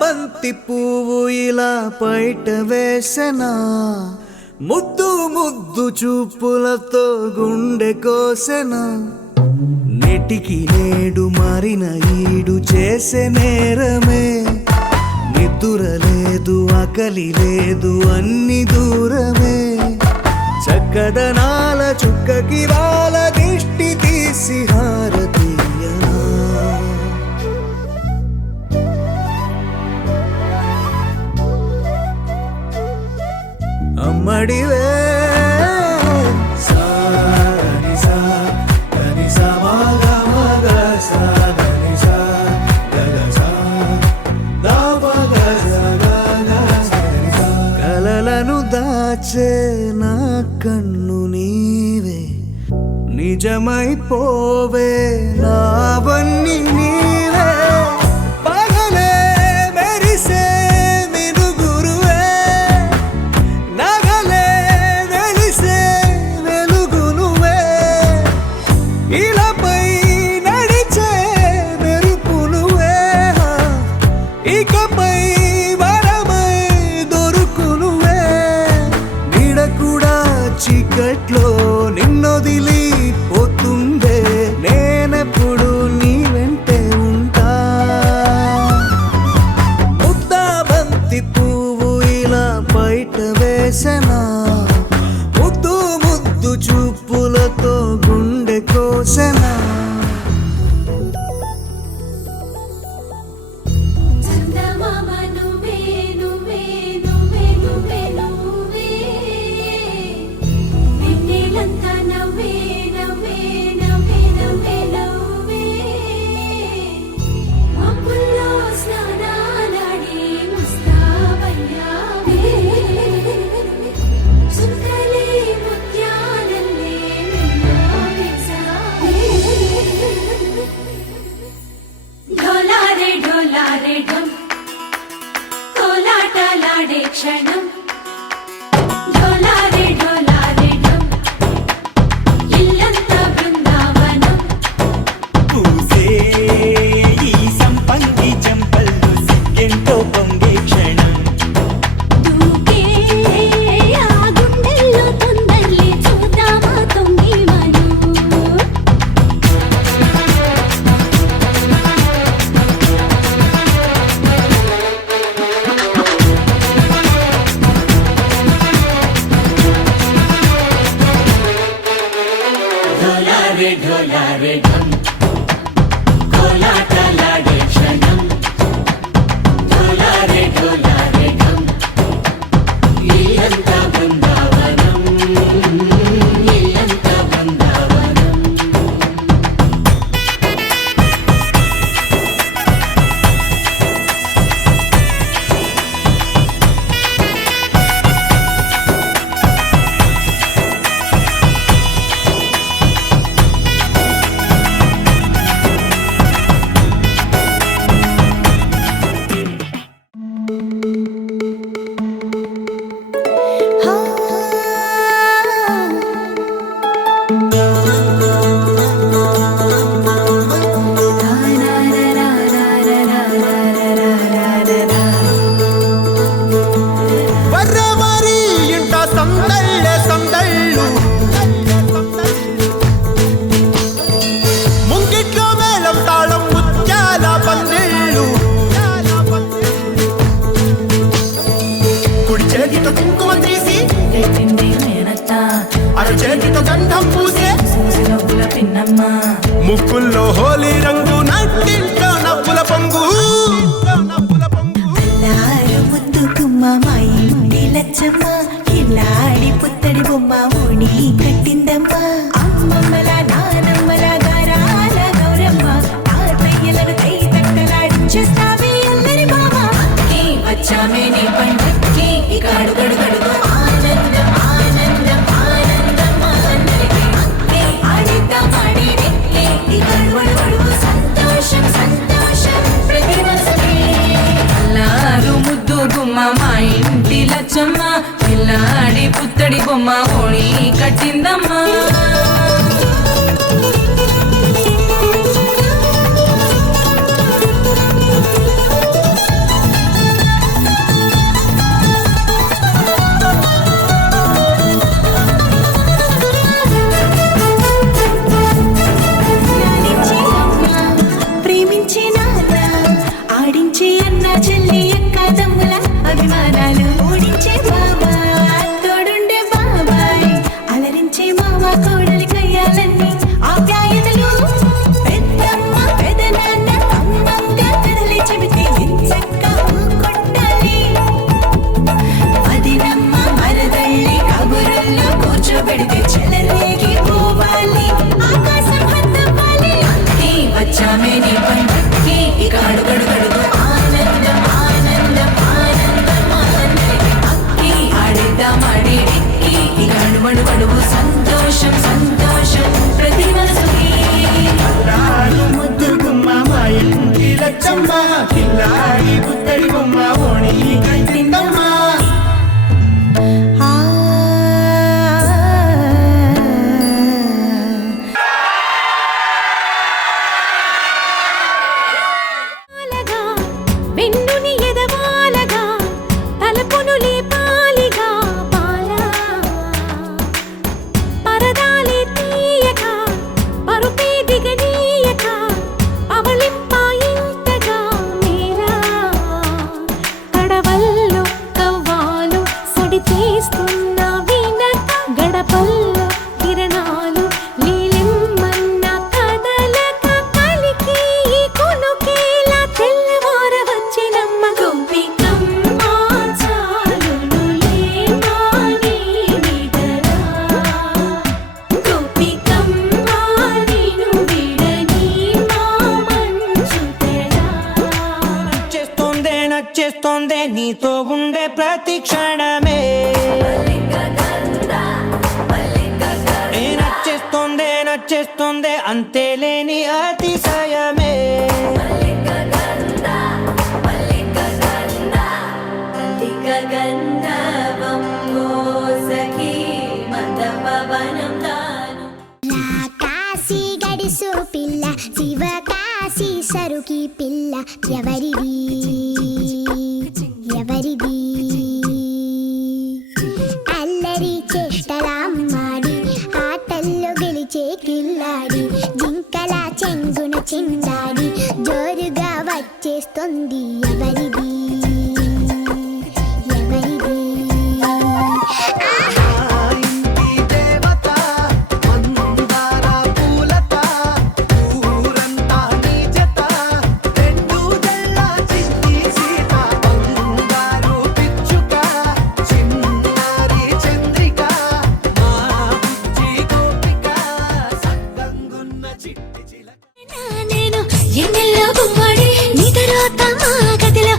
బంతి పువ్వు ఇలా బయట వేసెనా, ముద్దు ముద్దు చూపులతో గుండె కోసెనా. నెటికి నేడు మారిన ఈడు చేసే నేరమే, నిద్ర లేదు ఆకలి లేదు అన్ని దూరమే. చక్కదనాల చుక్కకి వాళ్ళ దిష్టి తీసి హారతీయనా. అమ్మడివే కలలను దాచే నా కన్ను నీవే, నిజమైపోవే నావన్నీ నీవే. పగలే మెరిసే మినుగురువే, నగలే వెలిసే వెలుగు నువ్వే. ఇలాపై నడిచే మెరుపు నువ్వే, ఇకపై వరమై దొరుకు నువ్వే. నీడ కూడా చీకట్లో నిన్నొదిలి పోతుందే, నేనెప్పుడు నీ వెంటే ఉంటా. ముద్దా బంతి పువ్వు ఇలా బయట వేసెనా, ముద్దు ముద్దు చూపులతో గుండె కోసెనా. చందమామ నువ్వే నువ్వే నువ్వే నువ్వే నువ్వే, వెన్నెలంతా నవ్వే నవ్వే నవ్వే నవ్వే నవ్వే. మబ్బుల్లో స్నానాలాడి ముస్తాబయ్యావే, చుక్కలే ముత్యాలల్లే మెల్లావేశావే. ఢోలారే ఢోలారే ఢం, కోలాటలాడే క్షణం. ఢోలారే ఢోలారే ఢం, ఇల్లంతా బృందావనం. పూసే ఈ సంపంగి చెంపల్లో సిగ్గెంతో పొంగే క్షణం. దూకే ఆ గుండెల్లో తొందల్లి చూద్దామా తొంగి మనం. ముక్కుల్లో హోలీ రంగు నట్టింట్లో నవ్వుల పొంగు అల్లారు ముద్దు గుమ్మ మా ఇంటి లచ్చమ్మ కిల్లాడి పుత్తడి బొమ్మ ఓణి కట్టిందమ్మ అమ్మమ్మల నానమ్మల గారాల గౌరమ్మ తాతయ్యలను కై తట్టలాడించేస్తావే అల్లరి మామ వచ్చామే నీ పండక్కి ఇక అడుగడుగడుగు ఆనందం ఆనందం ఆనందం అందరికీ అక్కే ఆడిద్దాం ఆడేడెక్కే ఇక అడుగడుగడుగు సంతోషం సంతోషం ప్రతి మనసుకే అల్లారు ముద్దు గుమ్మ మా ఇంటి లచ్చమ్మ పిల్లాడి పుత్తడి బొమ్మ ఓణి కట్టిందమ్మా లాలించే అమ్మ ప్రేమించే నాన్న ఆడించే అన్న చెల్లి అక్క తమ్ముల అభిమానాలు ఓడించే బాబా తోడుండే బాబాయ్ అలరించే మామ కోడలి కయ్యాలన్నీ ఆప్యాయతలు పెద్దమ్మ పెదనాన్న అమ్మంగా కథలి చెబితే ఎంచక్కా కొట్టాలి వదినమ్మ మరదల్లి కబురుల్లో కూర్చోబెడితే చెలరేగి పోవాలి ఆకాశం హద్దవ్వాలి అత్తి వచ్చామే నీ పండక్కి ఇక అడుగడుగడుగు ఆనందం ఆనందం ఆనందం అందరికీ అక్కి ఆడిద్దాం ఆడేడెక్కి ఇక అడుగడుగడుగు సంతోషం సంతోషం ప్రతి మనసుకి అల్లారు ముద్దు గుమ్మ మా ఇంటి లచ్చమ్మ కిల్లాడి పుత్తడి బొమ్మ ఓణి కట్టిందమ్మా పాలగా వెన్నుని ఎదవాలగా తలపును లేపాలిగా పాలా పరదాలే తీయక పరుపే దిగనీయక అవలింపాయింతగా మేలా కడవల్లో కవ్వాలు సడి చేస్తున్న వినక గడపల్లో కిరణాలు నీలిమ్మన్న కదలక కలికి ఈ కొనుకేలా తెల్లవార వచ్చినమ్మ గోపికమ్మ చాలునులే మాని విడరా గోపికమ్మ నిను విడని మా మంచు తెరా నచ్చేస్తోందే నీతో ఉండే ప్రతి క్షణమే ఏ నచ్చేస్తోందే అంతేలేని అతిశయమే కాశీ గడిసు పిల్ల శివ కాశీ సరుకి పిల్ల ఎవరిది ఎవరిది అల్లరి చేష్టలామ్మాడి ఆటల్లో గెలిచే కిల్లాడి జింకల చెంగున చిందాడి జోరుగా వచ్చేస్తుంది ఎవరిది ఎవరిది ఇంటి దేవత మందార పూలత ఊరంతా నీ జత రెండు జల్ల చిట్టి సీత బంగారు పిచ్చుక చిన్నారి చంద్రిక మా బుజ్జి గోపిక సక్కంగున్న చిట్టి చిలక నేను ఎన్నెల్లో గుమ్మడి నీ తర్వాత మా గదిలో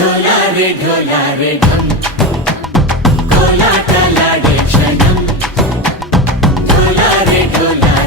ఢోలారే ఢోలారే ఢం కోలాటలాడే క్షణం ఢోలారే ఢోలారే